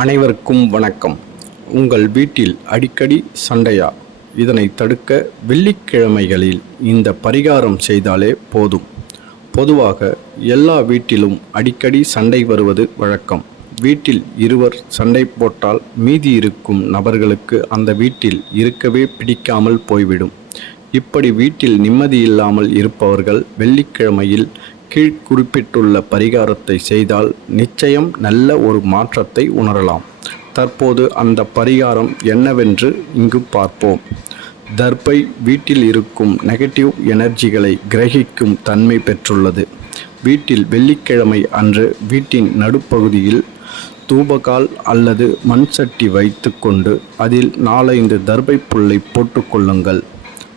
அனைவருக்கும் வணக்கம். உங்கள் வீட்டில் அடிக்கடி சண்டையா? இதனை தடுக்க வெள்ளிக்கிழமைகளில் இந்த பரிகாரம் செய்தாலே போதும். பொதுவாக எல்லா வீட்டிலும் அடிக்கடி சண்டை வருவது வழக்கம். வீட்டில் இருவர் சண்டை போட்டால் மீதி இருக்கும் நபர்களுக்கு அந்த வீட்டில் இருக்கவே பிடிக்காமல் போய்விடும். இப்படி வீட்டில் நிம்மதி இல்லாமல் இருப்பவர்கள் வெள்ளிக்கிழமையில் கீழ் குறிப்பிட்டுள்ள பரிகாரத்தை செய்தால் நிச்சயம் நல்ல ஒரு மாற்றத்தை உணரலாம். தற்போது அந்த பரிகாரம் என்னவென்று இங்கு பார்ப்போம். தர்பை வீட்டில் இருக்கும் நெகட்டிவ் எனர்ஜிகளை கிரகிக்கும் தன்மை பெற்றுள்ளது. வீட்டில் வெள்ளிக்கிழமை அன்று வீட்டின் நடுப்பகுதியில் தூபகால் அல்லது மண் சட்டி வைத்துக்கொண்டு அதில் நாலைந்து தர்பை புல்லை போட்டுக்கொள்ளுங்கள்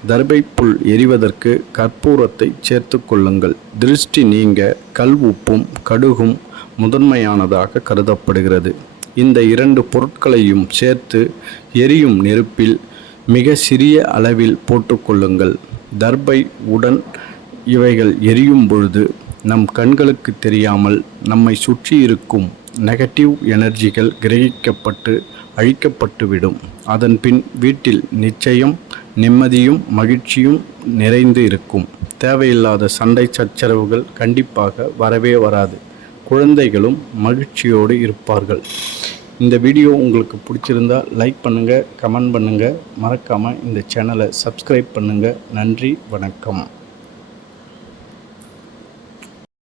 தர்பை புல் எரிவதற்கு கற்பூரத்தை சேர்த்து கொள்ளுங்கள். திருஷ்டி நீங்க கல் உப்பும் கடுகும் முதன்மையானதாக கருதப்படுகிறது. இந்த இரண்டு பொருட்களையும் சேர்த்து எரியும் நெருப்பில் மிக சிறிய அளவில் போட்டுக்கொள்ளுங்கள் தர்பை உடன் இவைகள் எரியும் பொழுது நம் கண்களுக்கு தெரியாமல் நம்மை சுற்றி இருக்கும் நெகட்டிவ் எனர்ஜிகள் கிரகிக்கப்பட்டு அழிக்கப்பட்டுவிடும். அதன் பின் வீட்டில் நிச்சயம் நிம்மதியும் மகிழ்ச்சியும் நிறைந்து இருக்கும். தேவையில்லாத சண்டை சச்சரவுகள் கண்டிப்பாக வரவே வராது. குழந்தைகளும் மகிழ்ச்சியோடு இருப்பார்கள். இந்த வீடியோ உங்களுக்கு பிடிச்சிருந்தா லைக் பண்ணுங்கள் கமெண்ட் பண்ணுங்கள் மறக்காமல் இந்த சேனலை சப்ஸ்கிரைப் பண்ணுங்கள் நன்றி வணக்கம்.